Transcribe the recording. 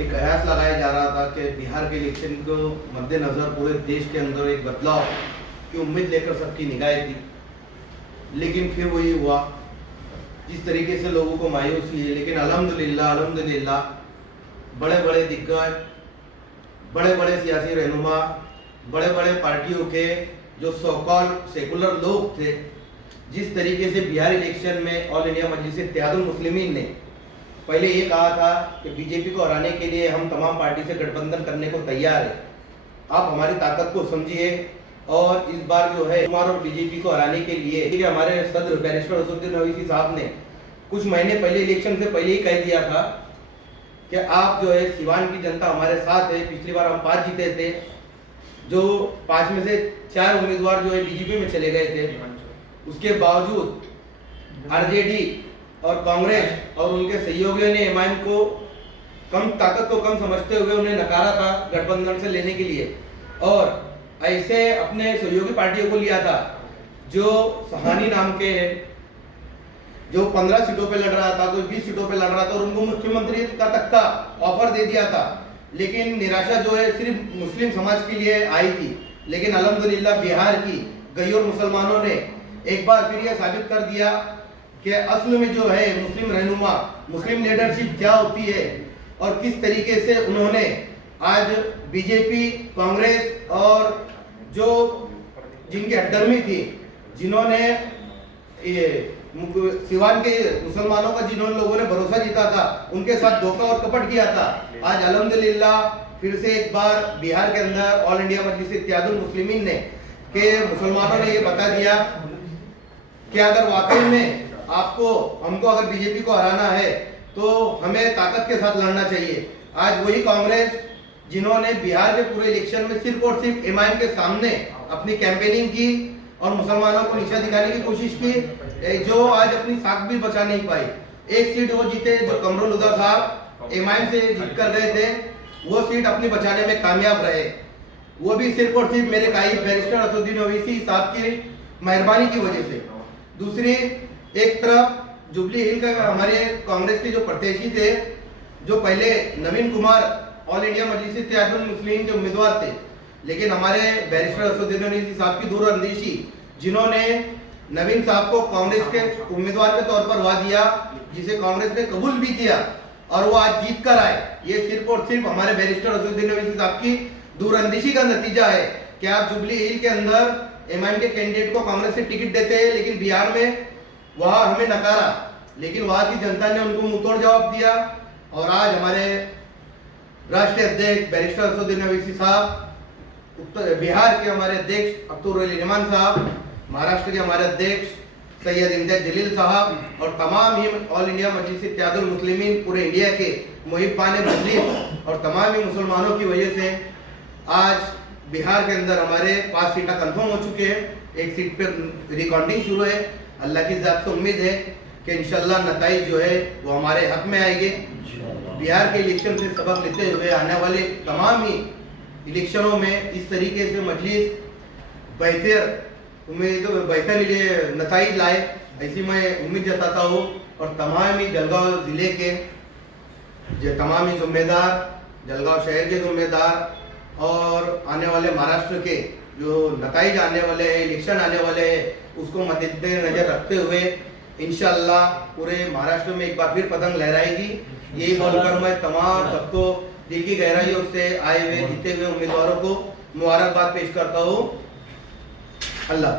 एक कयास लगाया जा रहा था कि बिहार के इलेक्शन को मद्देनज़र पूरे देश के अंदर एक बदलाव की उम्मीद लेकर सबकी निगाहें थी, लेकिन फिर वही हुआ जिस तरीके से लोगों को मायूसी है। लेकिन अल्हम्दुलिल्लाह बड़े बड़े दिग्गज, बड़े बड़े सियासी रहनुमा, बड़े बड़े पार्टियों के जो सो-कॉल सेकुलर लोग थे, जिस तरीके से बिहार इलेक्शन में ऑल इंडिया मजलिस इत्तेहादुल मुस्लिमीन ने पहले ये कहा था कि बीजेपी को हराने के लिए हम तमाम पार्टी से गठबंधन करने को तैयार है, आप हमारी ताकत को समझिए। और इस बार जो है और बीजेपी को हराने के लिए हमारे सदर बैरिस्टर असदुद्दीन ओवैसी साहब ने कुछ महीने पहले इलेक्शन से पहले ही कह दिया था कि आप जो है सिवान की जनता हमारे साथ है। पिछली बार हम 5 जीते थे, जो 5 में से 4 उम्मीदवार जो है बीजेपी में चले गए थे। उसके बावजूद आरजेडी और कांग्रेस और उनके सहयोगियों ने एमआईएम को ताकत को कम समझते हुए उन्हें नकारा था गठबंधन से लेने के लिए, और ऐसे अपने सहयोगी पार्टियों को लिया था जो सहानी नाम के है, जो 15 सीटों पे लड़ रहा था, कोई 20 सीटों पे लड़ रहा था, और उनको मुख्यमंत्री का तख्ता ऑफर दे दिया था। लेकिन निराशा जो है सिर्फ मुस्लिम समाज के लिए आई थी। लेकिन अल्हम्दुलिल्लाह बिहार की गैर मुसलमानों ने एक बार फिर यह साबित कर दिया कि असल में जो है मुस्लिम रहनुमा, मुस्लिम लीडरशिप क्या होती है, और किस तरीके से उन्होंने आज बीजेपी, कांग्रेस और जो जिनकी हटदर्मी थी, जिन्होंने सिवान के मुसलमानों का जिन्होंने लोगों ने भरोसा जीता था, उनके साथ धोखा और कपट किया था। आज अल्हम्दुलिल्लाह फिर से एक बार बिहार के अंदर ऑल इंडिया मजलिस इत्तेहादुल मुस्लिमीन ने के मुसलमानों ने ये बता दिया कि अगर वाकई में हमको अगर बीजेपी को हराना है तो हमें ताकत के साथ लड़ना चाहिए। आज वही कांग्रेस जिन्होंने बिहार के पूरे इलेक्शन में सिर्फ और सिर्फ एमआईएम के सामने अपनी कैंपेनिंग की और मुसलमानों को निशा दिखाने की कोशिश की, जो आज अपनी साख भी बचा नहीं पाई। एक सीट वो जीते जो कमरुल हुदा साहब एमआईएम से जीत कर गए थे, वो सीट अपनी बचाने में कामयाब रहे। वो भी सिर्फ और सिर्फ मेरे कायद बैरिस्टर असदुद्दीन ओवैसी साहब की मेहरबानी की वजह से। दूसरी एक तरफ जुबली हिल का हमारे कांग्रेस के जो प्रत्याशी थे, जो पहले नवीन कुमार ऑल इंडिया मजलिस इत्तेहादुल मुस्लिमीन के उम्मीदवार थे, लेकिन हमारे बैरिस्टर असदुद्दीन ओवैसी साहब की दूरअंदेशी, जिन्होंने नवीन साहब को कांग्रेस के उम्मीदवार के तौर पर वाह दिया, जिसे कांग्रेस ने कबूल भी किया और वो आज जीत कर आए। ये सिर्फ और सिर्फ हमारे बैरिस्टर असदुद्दीन ओवैसी साहब की दूरअंदेशी का नतीजा है कि आप जुबली हिल के अंदर एमआईएम के कैंडिडेट को कांग्रेस से टिकट देते हैं, लेकिन बिहार में वहां हमें नकारा। लेकिन वहां की जनता ने उनको मुंहतोड़ जवाब दिया, और आज हमारे राष्ट्रीय अध्यक्ष बैरिस्टर असदुद्दीन ओवैसी साहब, बिहार के हमारे अध्यक्ष अब्दुल रहमान साहब, महाराष्ट्र के हमारे अध्यक्ष सैयद इम्तियाज जलील साहब और तमाम ही ऑल इंडिया मजलिस इत्तेहादुल मुस्लिमीन पूरे इंडिया के मुहिब्बान मजलिस और तमाम ही मुसलमानों की वजह से आज बिहार के अंदर हमारे 5 सीटें कंफर्म हो चुके हैं। एक सीट पर रिकॉर्डिंग शुरू है। अल्लाह की ज़ात से उम्मीद है कि इंशाल्लाह नताइज जो है वो हमारे हक में आएंगे। बिहार के इलेक्शन से सबक लेते हुए आने वाले तमाम ही इलेक्शनों में इस तरीके से मजलिस बेहतर नताइज लाए, ऐसी मैं उम्मीद जताता हूँ। और तमाम ही जलगांव ज़िले के जो तमाम ही जिम्मेदार, जलगांव शहर के जिम्मेदार और आने वाले महाराष्ट्र के जो नताइज आने वाले हैं, इलेक्शन आने वाले हैं, उसको मद्देनजर रखते हुए इंशाल्लाह पूरे महाराष्ट्र में एक बार फिर पतंग लहराएगी। यही बोलकर मैं तमाम सबको दिल की गहराइयों से आए हुए जीते हुए उम्मीदवारों को मुबारकबाद पेश करता हूँ। अल्लाह।